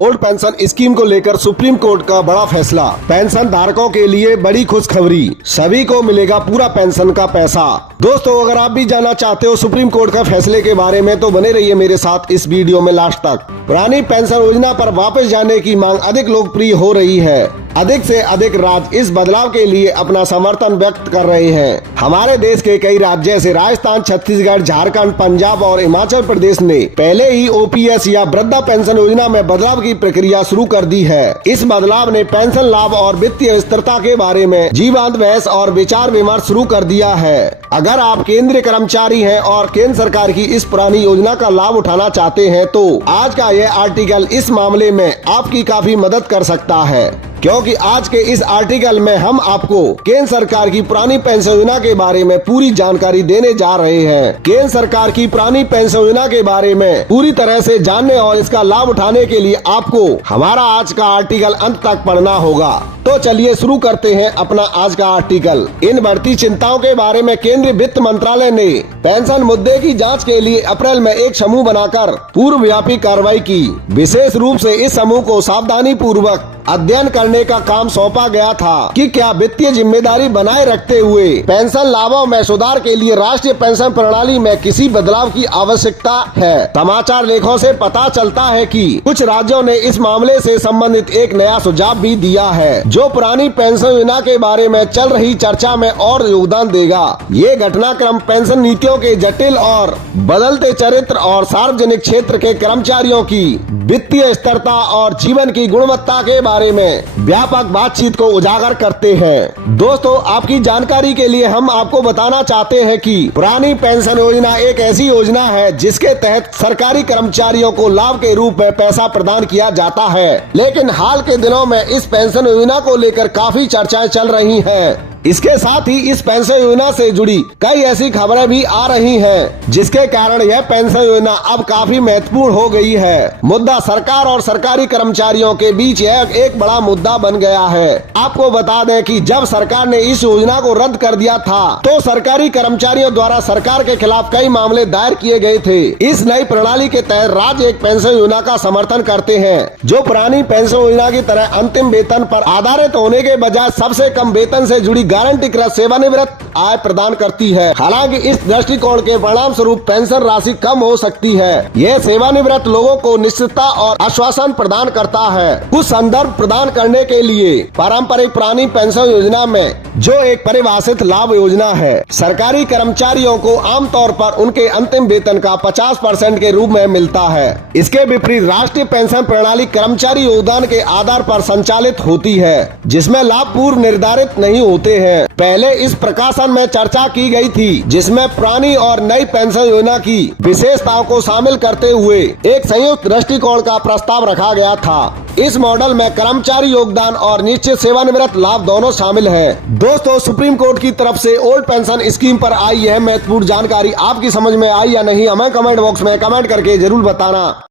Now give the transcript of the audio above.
Old pension scheme को लेकर supreme court का बड़ा फैसला। पेंशन धारकों के लिए बड़ी खुशखबरी, सभी को मिलेगा पूरा पेंशन का पैसा। दोस्तों, अगर आप भी जानना चाहते हो सुप्रीम कोर्ट का फैसले के बारे में तो बने रहिए मेरे साथ इस वीडियो में लास्ट तक। पुरानी पेंशन योजना पर वापस जाने की मांग अधिक लोकप्रिय हो रही है। अधिक से अधिक राज्य इस बदलाव के लिए अपना समर्थन व्यक्त कर रहे हैं। हमारे देश के कई राज्य जैसे राजस्थान, छत्तीसगढ़, झारखंड, पंजाब और हिमाचल प्रदेश ने पहले ही ओपीएस या वृद्धा पेंशन योजना में बदलाव की प्रक्रिया शुरू कर दी है। इस बदलाव ने पेंशन लाभ और वित्तीय स्थिरता के बारे में जीवंत बहस और विचार विमर्श शुरू कर दिया है। अगर आप केंद्रीय कर्मचारी हैं और केंद्र सरकार की इस पुरानी योजना का लाभ उठाना चाहते हैं तो आज का यह आर्टिकल इस मामले में आपकी काफी मदद कर सकता है, क्योंकि आज के इस आर्टिकल में हम आपको केंद्र सरकार की पुरानी पेंशन योजना के बारे में पूरी जानकारी देने जा रहे हैं। केंद्र सरकार की पुरानी पेंशन योजना के बारे में पूरी तरह से जानने और इसका लाभ उठाने के लिए आपको हमारा आज का आर्टिकल अंत तक पढ़ना होगा। तो चलिए शुरू करते हैं अपना आज का आर्टिकल। इन बढ़ती चिंताओं के बारे में केंद्रीय वित्त मंत्रालय ने पेंशन मुद्दे की जाँच के लिए अप्रैल में एक समूह बनाकर पूर्वव्यापी कार्रवाई की। विशेष रूप से इस समूह को सावधानी पूर्वक अध्ययन करने का काम सौंपा गया था कि क्या वित्तीय जिम्मेदारी बनाए रखते हुए पेंशन लाभों में सुधार के लिए राष्ट्रीय पेंशन प्रणाली में किसी बदलाव की आवश्यकता है। समाचार लेखों से पता चलता है कि कुछ राज्यों ने इस मामले से संबंधित एक नया सुझाव भी दिया है, जो पुरानी पेंशन योजना के बारे में चल रही चर्चा में और योगदान देगा। ये घटनाक्रम पेंशन नीतियों के जटिल और बदलते चरित्र और सार्वजनिक क्षेत्र के कर्मचारियों की वित्तीय स्थिरता और जीवन की गुणवत्ता के बारे में व्यापक बातचीत को उजागर करते हैं। दोस्तों, आपकी जानकारी के लिए हम आपको बताना चाहते हैं कि पुरानी पेंशन योजना एक ऐसी योजना है जिसके तहत सरकारी कर्मचारियों को लाभ के रूप में पैसा प्रदान किया जाता है। लेकिन हाल के दिनों में इस पेंशन योजना को लेकर काफी चर्चाएं चल रही हैं। इसके साथ ही इस पेंशन योजना से जुड़ी कई ऐसी खबरें भी आ रही हैं, जिसके कारण यह पेंशन योजना अब काफी महत्वपूर्ण हो गई है। मुद्दा सरकार और सरकारी कर्मचारियों के बीच यह एक बड़ा मुद्दा बन गया है। आपको बता दें कि जब सरकार ने इस योजना को रद्द कर दिया था तो सरकारी कर्मचारियों द्वारा सरकार के खिलाफ कई मामले दायर किए गए थे। इस नई प्रणाली के तहत राज्य एक पेंशन योजना का समर्थन करते हैं जो पुरानी पेंशन योजना की तरह अंतिम वेतन पर आधारित होने के बजाय सबसे कम वेतन से जुड़ी गारंटीकृत सेवानिवृत्त आय प्रदान करती है। हालांकि इस दृष्टिकोण के परिणाम स्वरूप पेंशन राशि कम हो सकती है। यह सेवानिवृत्त लोगों को निश्चितता और आश्वासन प्रदान करता है। कुछ संदर्भ प्रदान करने के लिए पारंपरिक पुरानी पेंशन योजना में जो एक परिभाषित लाभ योजना है, सरकारी कर्मचारियों को आमतौर पर उनके अंतिम वेतन का 50% के रूप में मिलता है। इसके विपरीत राष्ट्रीय पेंशन प्रणाली कर्मचारी योगदान के आधार पर संचालित होती है, जिसमें लाभ पूर्व निर्धारित नहीं होते हैं। पहले इस प्रकाशन में चर्चा की गई थी, जिसमें पुरानी और नई पेंशन योजना की विशेषताओं को शामिल करते हुए एक संयुक्त दृष्टिकोण का प्रस्ताव रखा गया था। इस मॉडल में कर्मचारी योगदान और निश्चित सेवानिवृत्त लाभ दोनों शामिल हैं। दोस्तों, सुप्रीम कोर्ट की तरफ से ओल्ड पेंशन स्कीम पर आई यह महत्वपूर्ण जानकारी आपकी समझ में आई या नहीं, हमें कमेंट बॉक्स में कमेंट करके जरूर बताना।